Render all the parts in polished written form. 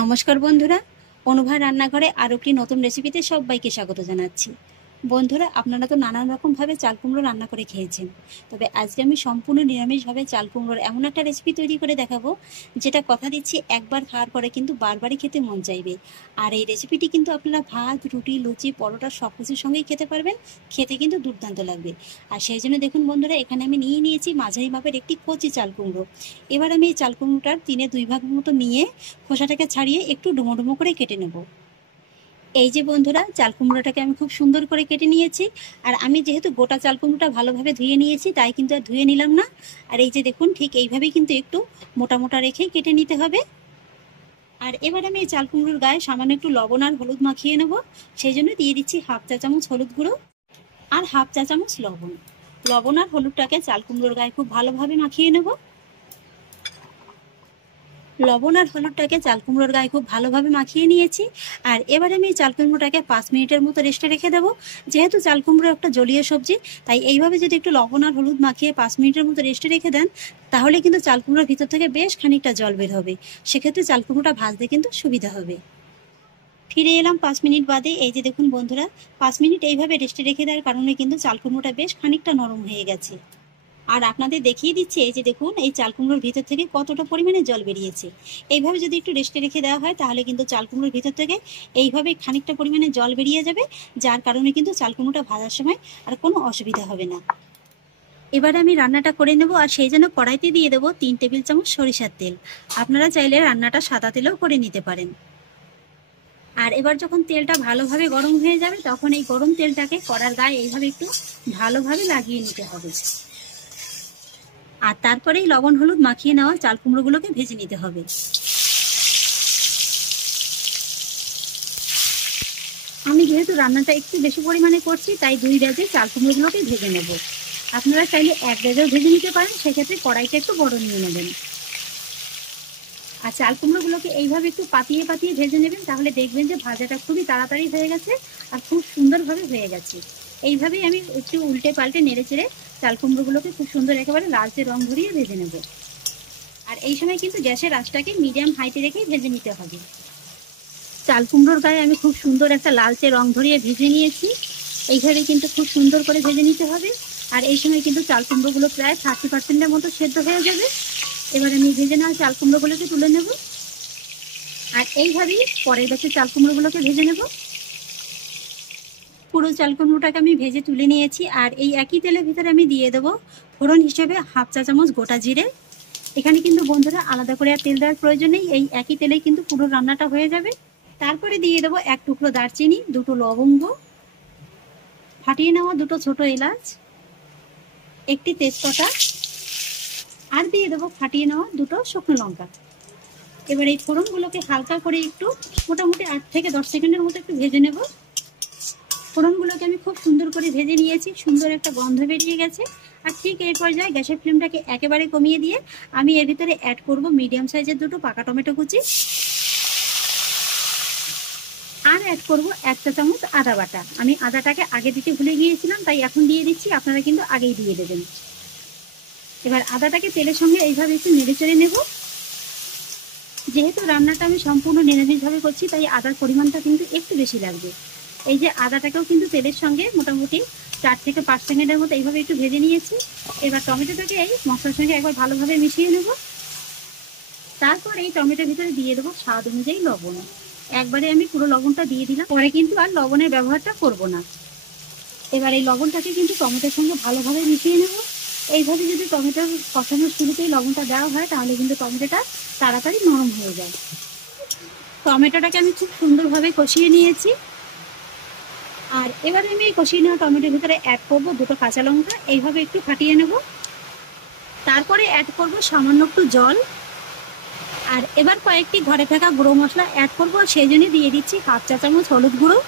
নমস্কার বন্ধুরা, অনুভা রান্নাঘরে আরও একটি নতুন রেসিপিতে সবাইকে স্বাগত জানাচ্ছি। বন্ধুরা, আপনারা তো নানান রকমভাবে চাল কুমড়ো রান্না করে খেয়েছেন, তবে আজকে আমি সম্পূর্ণ নিরামিষভাবে চাল কুমড়োর এমন একটা রেসিপি তৈরি করে দেখাবো, যেটা কথা দিচ্ছি একবার খাওয়ার পরে কিন্তু বারবারই খেতে মন চাইবে। আর এই রেসিপিটি কিন্তু আপনারা ভাত, রুটি, লুচি, পরোটা সব কিছুর সঙ্গেই খেতে পারবেন। খেতে কিন্তু দুর্দান্ত লাগবে। আর সেই জন্য দেখুন বন্ধুরা, এখানে আমি নিয়ে নিয়েছি মাঝারি মাপের একটি কচি চাল কুমড়ো। এবার আমি এই চাল কুমড়োটার 3/2 ভাগ মতো নিয়ে খোসাটাকে ছাড়িয়ে একটু ডুমো ডুমো করে কেটে নেব। এই যে বন্ধুরা, চাল কুমড়োটাকে আমি খুব সুন্দর করে কেটে নিয়েছি। আর আমি যেহেতু গোটা চাল কুমড়োটা ভালোভাবে ধুয়ে নিয়েছি, তাই কিন্তু আর ধুয়ে নিলাম না। আর এই যে দেখুন, ঠিক এইভাবেই কিন্তু একটু মোটা মোটা রেখেই কেটে নিতে হবে। আর এবার আমি এই চাল কুমড়োর গায়ে সামান্য একটু লবণ আর হলুদ মাখিয়ে নেব। সেই জন্য দিয়ে দিচ্ছি 1/2 চা চামচ হলুদ গুঁড়ো আর 1/2 চা চামচ লবণ। লবণ আর হলুদটাকে চাল কুমড়োর গায়ে খুব ভালোভাবে মাখিয়ে নেব। লবণ আর হলুদটাকে চাল কুমড়োর গায়ে খুব ভালোভাবে মাখিয়ে নিয়েছি। আর এবার আমি এই চাল কুমড়োটাকে 5 মিনিটের মতো রেস্টে রেখে দেবো। যেহেতু চাল কুমড়ো একটা জলীয় সবজি, তাই এইভাবে যদি একটু লবণ আর হলুদ মাখিয়ে 5 মিনিটের মতো রেস্টে রেখে দেন, তাহলে কিন্তু চাল কুমড়োর ভিতর থেকে বেশ খানিকটা জল বের হবে। সেক্ষেত্রে চাল কুমড়োটা ভাজতে কিন্তু সুবিধা হবে। ফিরে এলাম 5 মিনিট বাদে। এই যে দেখুন বন্ধুরা, 5 মিনিট এইভাবে রেস্টে রেখে দেওয়ার কারণে কিন্তু চাল কুমড়োটা বেশ খানিকটা নরম হয়ে গেছে। আর আপনাদের দেখিয়ে দিচ্ছি, এই যে দেখুন, এই চাল কুমড়োর ভিতর থেকে কতটা পরিমাণে জল বেরিয়েছে। এইভাবে যদি একটু রেস্টে রেখে দেওয়া হয়, তাহলে কিন্তু চাল কুমড়োর ভিতর থেকে এইভাবে খানিকটা পরিমাণে জল বেরিয়ে যাবে, যার কারণে কিন্তু চাল কুমড়োটা ভাজার সময় আর কোনো অসুবিধা হবে না। এবার আমি রান্নাটা করে নেব। আর সেই জন্য কড়াইতে দিয়ে দেবো 3 টেবিল চামচ সরিষার তেল। আপনারা চাইলে রান্নাটা সাদা তেলেও করে নিতে পারেন। আর এবার যখন তেলটা ভালোভাবে গরম হয়ে যাবে, তখন এই গরম তেলটাকে কড়ার গায়ে এইভাবে একটু ভালোভাবে লাগিয়ে নিতে হবে। আর তারপরেই লবণ হলুদ মাখিয়ে নেওয়া চাল কুমড়োগুলোকে ভেজে নিতে হবে। আমি যেহেতু রান্নাটা একটু বেশি পরিমাণে করছি, তাই 2 ব্যাচে চাল কুমড়োগুলোকে ভেজে নেব। আপনারা চাইলে 1 ব্যাচেও ভেজে নিতে পারেন, সেক্ষেত্রে কড়াইটা একটু বড় নিয়ে নেবেন। আর চাল কুমড়োগুলোকে এইভাবে একটু পাতিয়ে পাতিয়ে ভেজে নেবেন, তাহলে দেখবেন যে ভাজাটা খুবই তাড়াতাড়ি হয়ে গেছে আর খুব সুন্দরভাবে হয়ে গেছে। এইভাবেই আমি একটু উল্টে পাল্টে নেড়ে চেড়ে চাল কুমড়োগুলোকে খুব সুন্দর একেবারে লালচে রং ধরিয়ে ভেজে নেব। আর এই সময় কিন্তু গ্যাসের আঁচটাকে মিডিয়াম হাইতে রেখেই ভেজে নিতে হবে। চাল কুমড়োর গায়ে আমি খুব সুন্দর একটা লালচে রং ধরিয়ে ভেজে নিয়েছি। এইভাবে কিন্তু খুব সুন্দর করে ভেজে নিতে হবে। আর এই সময় কিন্তু চাল কুমড়োগুলো প্রায় 30%-এর মতো সেদ্ধ হয়ে যাবে। এবার আমি ভেজে নেওয়া চাল কুমড়োগুলোকে তুলে নেব। আর এইভাবেই পরের ব্যাচে চাল কুমড়োগুলোকে ভেজে নেব। পুরো চাল কুমড়োটাকে আমি ভেজে তুলে নিয়েছি। আর এই একই তেলের ভিতরে আমি দিয়ে দেবো ফোড়ন হিসেবে 1/2 চা চামচ গোটা জিরে। এখানে কিন্তু বন্ধুরা আলাদা করে আর তেল দেওয়ার প্রয়োজন নেই, এই একই তেলেই কিন্তু পুরো রান্নাটা হয়ে যাবে। তারপরে দিয়ে দেবো 1 টুকরো দারচিনি, 2টো লবঙ্গ, ফাটিয়ে নেওয়া 2টো ছোট এলাচ, একটি তেজপাতা, আর দিয়ে দেবো ফাটিয়ে নেওয়া 2টো শুকনো লঙ্কা। এবার এই ফোড়নগুলোকে হালকা করে একটু মোটামুটি 8 থেকে 10 সেকেন্ডের মতো একটু ভেজে নেব। ফোড়নগুলোকে আমি খুব সুন্দর করে ভেজে নিয়েছি, সুন্দর একটা গন্ধ বেরিয়ে গেছে। আর ঠিক এই পর্যায়ে গ্যাসের ফ্লেমটাকে একেবারে কমিয়ে দিয়ে আমি এর ভিতরে অ্যাড করব মিডিয়াম সাইজের 2টো পাকা টমেটো কুচি, আর অ্যাড করব 1 চা চামচ আদা বাটা। আমি আদাটাকে আগে দিতে ভুলে গিয়েছিলাম, তাই এখন দিয়ে দিচ্ছি, আপনারা কিন্তু আগেই দিয়ে দেবেন। এবার আদাটাকে তেলের সঙ্গে এইভাবে একটু নেড়ে চেড়ে নেব। যেহেতু রান্নাটা আমি সম্পূর্ণ নিরামিষভাবে করছি, তাই আদার পরিমাণটা কিন্তু একটু বেশি লাগবে। এই যে আদাটাকেও কিন্তু তেলের সঙ্গে মোটামুটি 4 থেকে 5 সেকেন্ডের মতো এইভাবে একটু ভেজে নিয়েছি। এবার টমেটোটাকে এই মশলার সঙ্গে একবার ভালোভাবে মিশিয়ে নেব। তারপর এই টমেটোর ভিতরে দিয়ে দেবো স্বাদ অনুযায়ী লবণ। একবারে আমি পুরো লবণটা দিয়ে দিলাম, পরে কিন্তু আর লবণের ব্যবহারটা করব না। এবার এই লবণটাকে কিন্তু টমেটোর সঙ্গে ভালোভাবে মিশিয়ে নেব। এইভাবে যদি টমেটোর কষানোর শুরুতেই লবণটা দেওয়া হয়, তাহলে কিন্তু টমেটোটা তাড়াতাড়ি নরম হয়ে যায়। টমেটোটাকে আমি খুব সুন্দরভাবে কষিয়ে নিয়েছি। আর এবারে আমি এই কষিয়ে নেওয়া টমেটোর ভিতরে অ্যাড করব 2টো কাঁচা লঙ্কা, এইভাবে একটু ফাটিয়ে নেব। তারপরে অ্যাড করব সামান্য একটু জল। আর এবার কয়েকটি ঘরে থাকা গুঁড়ো মশলা অ্যাড করব, সেই জন্য দিয়ে দিচ্ছি 1/2 চা চামচ হলুদ গুঁড়ো।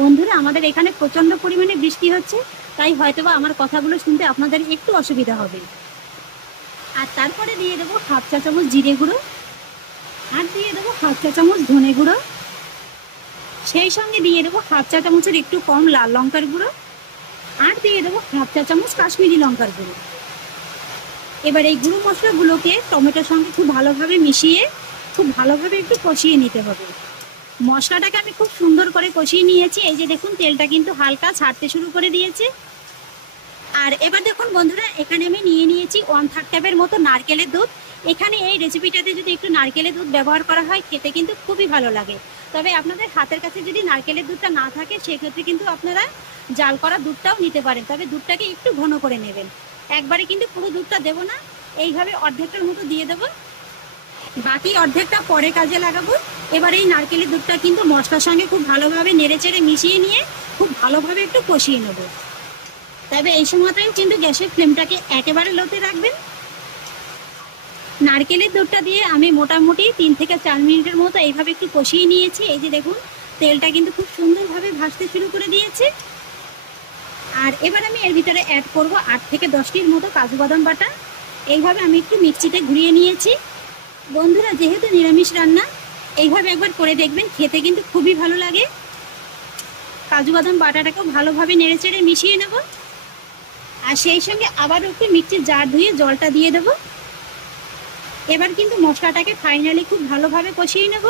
বন্ধুরা, আমাদের এখানে প্রচণ্ড পরিমাণে বৃষ্টি হচ্ছে, তাই হয়তোবা আমার কথাগুলো শুনতে আপনাদের একটু অসুবিধা হবে। আর তারপরে দিয়ে দেবো 1/2 চা চামচ জিরে গুঁড়ো, আর দিয়ে দেবো 1/2 চা চামচ ধনে গুঁড়ো, সেই সঙ্গে দিয়ে দেবো 1/2 চা চামচের একটু কম লাল লঙ্কার গুঁড়ো, আর দিয়ে দেবো 1/2 চা চামচ কাশ্মীরি লঙ্কার গুঁড়ো। এবার এই গুঁড়ো মশলাগুলোকে টমেটোর সঙ্গে খুব ভালোভাবে মিশিয়ে খুব ভালোভাবে একটু কষিয়ে নিতে হবে। মশলাটাকে আমি খুব সুন্দর করে কষিয়ে নিয়েছি। এই যে দেখুন তেলটা কিন্তু হালকা ছাড়তে শুরু করে দিয়েছে। আর এবার দেখুন বন্ধুরা, এখানে আমি নিয়ে নিয়েছি 1/3 কাপের মতো নারকেলের দুধ। এখানে এই রেসিপিটাতে যদি একটু নারকেলের দুধ ব্যবহার করা হয় খেতে কিন্তু খুবই ভালো লাগে। তবে আপনাদের হাতের কাছে যদি নারকেলের দুধটা না থাকে সেক্ষেত্রে কিন্তু আপনারা জাল করা দুধটাও নিতে পারেন, তবে দুধটাকে একটু ঘন করে নেবেন। একবারে কিন্তু পুরো দুধটা দেবো না, এইভাবে অর্ধেকটার মতো দিয়ে দেবো, বাকি অর্ধেকটা পরে কাজে লাগাবো। এবার এই নারকেলের দুধটা কিন্তু মশলার সঙ্গে খুব ভালোভাবে নেড়েচেড়ে মিশিয়ে নিয়ে খুব ভালোভাবে একটু কষিয়ে নেবো। তবে এই সময়টাই কিন্তু গ্যাসের ফ্লেমটাকে একেবারে লোতে রাখবেন। নারকেলের দুধটা দিয়ে আমি মোটামুটি 3 থেকে 4 মিনিটের মতো এইভাবে একটু কষিয়ে নিয়েছি। এই যে দেখুন তেলটা কিন্তু খুব সুন্দরভাবে ভাসতে শুরু করে দিয়েছে। আর এবার আমি এর ভিতরে অ্যাড করব 8 থেকে 10টির মতো কাজু বাদাম বাটা। এইভাবে আমি একটু মিক্সিতে ঘুরিয়ে নিয়েছি। বন্ধুরা, যেহেতু নিরামিষ রান্না, এইভাবে একবার করে দেখবেন, খেতে কিন্তু খুবই ভালো লাগে। কাজু বাদাম বাটাটাকেও ভালোভাবে নেড়েচেড়ে মিশিয়ে নেব। আর সেই সঙ্গে আবারও একটু মিক্সির জার ধুয়ে জলটা দিয়ে দেবো। এবার কিন্তু মশলাটাকে ফাইনালি খুব ভালোভাবে কষিয়ে নেব।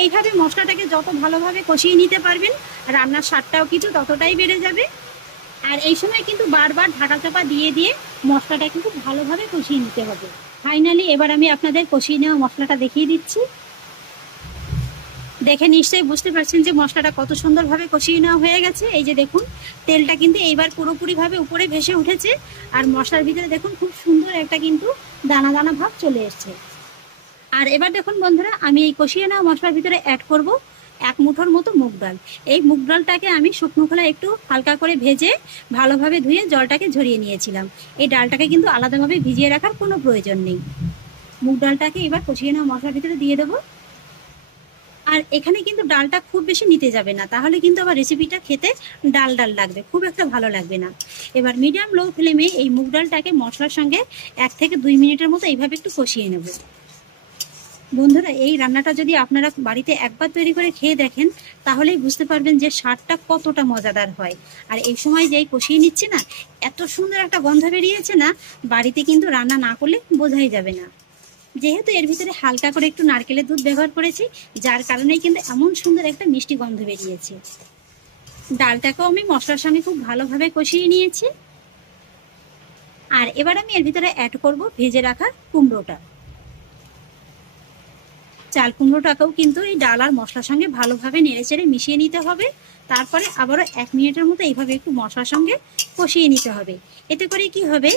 এইভাবে মশলাটাকে যত ভালোভাবে কষিয়ে নিতে পারবেন রান্নার স্বাদটাও কিন্তু ততটাই বেড়ে যাবে। আর এই সময় কিন্তু বারবার ঢাকা চাপা দিয়ে দিয়ে মশলাটাকে খুব ভালোভাবে কষিয়ে নিতে হবে। ফাইনালি এবার আমি আপনাদের কষিয়ে নেওয়া মশলাটা দেখিয়ে দিচ্ছি। দেখে নিশ্চয়ই বুঝতে পারছেন যে মশলাটা কত সুন্দরভাবে কষিয়ে নেওয়া হয়ে গেছে। এই যে দেখুন তেলটা কিন্তু এইবার পুরোপুরিভাবে উপরে ভেসে উঠেছে। আর মশলার ভিতরে দেখুন খুব সুন্দর একটা কিন্তু দানা দানা ভাব চলে এসছে। আর এবার দেখুন বন্ধুরা, আমি এই কষিয়ে নেওয়া মশলার ভিতরে অ্যাড করব 1 মুঠোর মতো মুগ ডাল। এই মুগ ডালটাকে আমি শুকনো খোলায় একটু হালকা করে ভেজে ভালোভাবে ধুয়ে জলটাকে ঝরিয়ে নিয়েছিলাম। এই ডালটাকে কিন্তু আলাদাভাবে ভিজিয়ে রাখার কোনো প্রয়োজন নেই। মুগ ডালটাকে এবার কষিয়ে নেওয়া মশলার ভিতরে দিয়ে দেবো। আর এখানে কিন্তু ডালটা খুব বেশি নিতে যাবে না, তাহলে কিন্তু আবার রেসিপিটা খেতে ডাল ডাল লাগবে, খুব একটা ভালো লাগবে না। এবার মিডিয়াম লো ফ্লেমে এই মুগ ডালটাকে মশলার সঙ্গে 1 থেকে 2 মিনিটের মতো এইভাবে একটু কষিয়ে নেব। বন্ধুরা, এই রান্নাটা যদি আপনারা বাড়িতে একবার তৈরি করে খেয়ে দেখেন তাহলেই বুঝতে পারবেন যে স্বাদটা কতটা মজাদার হয়। আর এই সময় যেই কষিয়ে নিচ্ছে না, এত সুন্দর একটা গন্ধ বেরিয়েছে না, বাড়িতে কিন্তু রান্না না করলে বোঝাই যাবে না। যেহেতু এর ভিতরে হালকা করে একটু নারকেলের দুধ ব্যবহার করেছি, যার কারণেই কিন্তু এমন সুন্দর একটা মিষ্টি গন্ধ বেরিয়েছে। ডালটাকেও আমি মশলার সঙ্গে খুব ভালোভাবে কষিয়ে নিয়েছি। আর এবার আমি এর ভিতরে অ্যাড করব ভেজে রাখা কুমড়োটা। চাল কুমড়োটাকেও কিন্তু এই ডাল আর মশলার সঙ্গে ভালোভাবে নেড়েচেড়ে মিশিয়ে নিতে হবে। তারপরে আবারও 1 মিনিটের মতো এইভাবে একটু মশলার সঙ্গে কষিয়ে নিতে হবে। এতে করে কি হবে,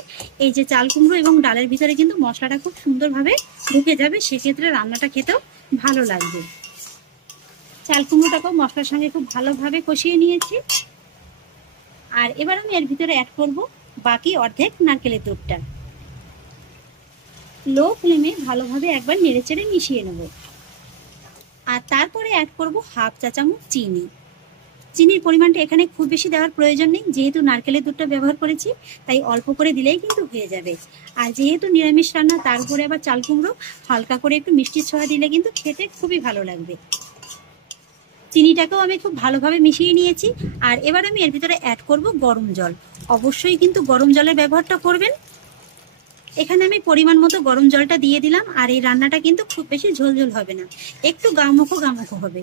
এই যে চাল কুমড়ো এবং ডালের ভিতরে কিন্তু মশলাটা খুব সুন্দরভাবে ঢুকে যাবে, সেক্ষেত্রে রান্নাটা খেতেও ভালো লাগবে। চাল কুমড়োটাকেও মশলার সঙ্গে খুব ভালোভাবে কষিয়ে নিয়েছি। আর এবার আমি এর ভিতরে অ্যাড করব বাকি অর্ধেক নারকেলের দুধটা। লো ফ্লেমে ভালোভাবে একবার নেড়েচেড়ে মিশিয়ে নেব। আর তারপরে অ্যাড করব 1/2 চা চামচ চিনি। চিনির পরিমাণটা এখানে খুব বেশি দেওয়ার প্রয়োজন নেই, যেহেতু নারকেলের দুধটা ব্যবহার করেছি তাই অল্প করে দিলেই কিন্তু হয়ে যাবে। আর যেহেতু নিরামিষ রান্না, তার উপরে আবার চাল কুমড়ো, হালকা করে একটু মিষ্টির ছোঁয়া দিলে কিন্তু খেতে খুবই ভালো লাগবে। চিনিটাকেও আমি খুব ভালোভাবে মিশিয়ে নিয়েছি। আর এবার আমি এর ভিতরে অ্যাড করব গরম জল। অবশ্যই কিন্তু গরম জলের ব্যবহারটা করবেন। এখানে আমি পরিমাণ মতো গরম জলটা দিয়ে দিলাম। আর এই রান্নাটা কিন্তু খুব বেশি ঝোলঝোল হবে না, একটু গামাখো গামাখো হবে।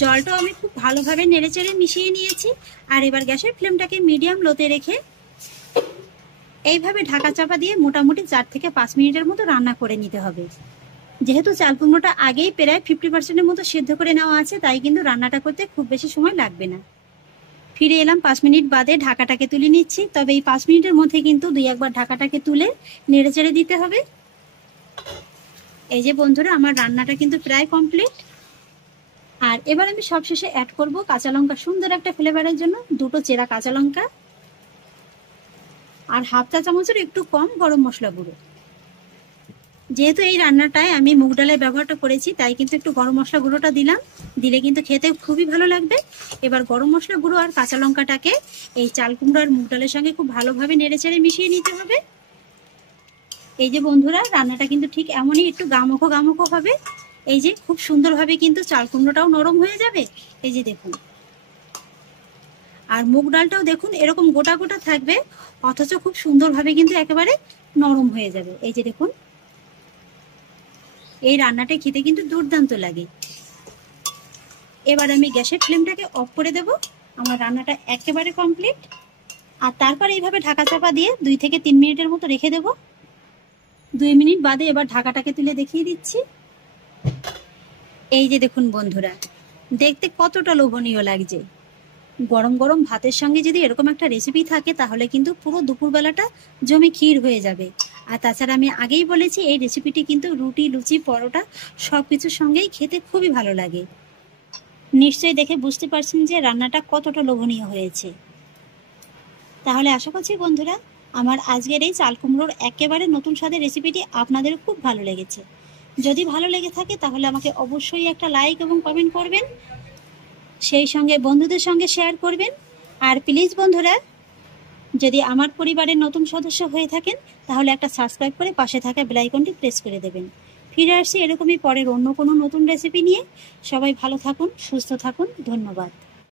জলটাও আমি খুব ভালোভাবে নেড়েচেড়ে মিশিয়ে নিয়েছি। আর এবার গ্যাসের ফ্লেমটাকে মিডিয়াম লোতে রেখে এইভাবে ঢাকা চাপা দিয়ে মোটামুটি 4 থেকে 5 মিনিটের মতো রান্না করে নিতে হবে। যেহেতু চাল কুমড়োটা আগেই প্রায় 50%-এর মতো সেদ্ধ করে নেওয়া আছে, তাই কিন্তু রান্নাটা করতে খুব বেশি সময় লাগবে না। ফিরে এলাম 5 মিনিট বাদে, ঢাকাটাকে তুলে নিচ্ছি। তবে এই 5 মিনিটের মধ্যে কিন্তু 2 একবার ঢাকাটাকে তুলে নেড়েচেড়ে দিতে হবে। এই যে বন্ধুরা, আমার রান্নাটা কিন্তু প্রায় কমপ্লিট। আর এবার আমি সবশেষে অ্যাড করব কাঁচা লঙ্কা, সুন্দর একটা ফ্লেভারের জন্য 2টো চেরা কাঁচা লঙ্কা আর 1/2 চা চামচের একটু কম গরম মশলা গুঁড়ো। যেহেতু এই রান্নাটায় আমি মুগ ডালের ব্যবহারটা করেছি, তাই কিন্তু একটু গরম মশলা গুঁড়োটা দিলাম, দিলে কিন্তু খেতে খুবই ভালো লাগবে। এবার গরম মশলা গুঁড়ো আর কাঁচা লঙ্কাটাকে এই চাল কুমড়ো আর মুগ ডালের সঙ্গে খুব ভালোভাবে নেড়েচেড়ে মিশিয়ে নিতে হবে। এই যে বন্ধুরা, রান্নাটা কিন্তু ঠিক এমনই একটু গামাখো গামাখো হবে। এই যে খুব সুন্দরভাবে কিন্তু চাল কুমড়োটাও নরম হয়ে যাবে। এই যে দেখুন, আর মুগ ডালটাও দেখুন এরকম গোটা গোটা থাকবে, অথচ খুব সুন্দরভাবে কিন্তু একেবারে নরম হয়ে যাবে। এই যে দেখুন, এই রান্নাটা খেতে কিন্তু দুর্দান্ত লাগে। এবার আমি গ্যাসের ফ্লেমটাকে অফ করে দেব। আমার রান্নাটা একেবারে কমপ্লিট। আর তারপর এইভাবে ঢাকা চাপা দিয়ে 2 থেকে 3 মিনিটের মতো রেখে দেব। 2 মিনিট বাদে এবার ঢাকাটাকে তুলে দেখিয়ে দিচ্ছি। এই যে দেখুন বন্ধুরা, দেখতে কতটা লোভনীয় লাগছে। গরম গরম ভাতের সঙ্গে যদি এরকম একটা রেসিপি থাকে তাহলে কিন্তু পুরো দুপুরবেলাটা জমে ক্ষীর হয়ে যাবে। আর তাছাড়া আমি আগেই বলেছি এই রেসিপিটি কিন্তু রুটি, লুচি, পরোটা সব কিছুর সঙ্গেই খেতে খুবই ভালো লাগে। নিশ্চয়ই দেখে বুঝতে পারছেন যে রান্নাটা কতটা লোভনীয় হয়েছে। তাহলে আশা করছি বন্ধুরা আমার আজকের এই চাল কুমড়োর একেবারে নতুন স্বাদের রেসিপিটি আপনাদের খুব ভালো লেগেছে। যদি ভালো লেগে থাকে তাহলে আমাকে অবশ্যই একটা লাইক এবং কমেন্ট করবেন, সেই সঙ্গে বন্ধুদের সঙ্গে শেয়ার করবেন। আর প্লিজ বন্ধুরা, যদি আমার পরিবারের নতুন সদস্য হয়ে থাকেন তাহলে একটা সাবস্ক্রাইব করে পাশে থাকা বেল আইকনটি প্রেস করে দেবেন। ফিরে আসছি এরকমই পরের অন্য কোনো নতুন রেসিপি নিয়ে। সবাই ভালো থাকুন, সুস্থ থাকুন, ধন্যবাদ।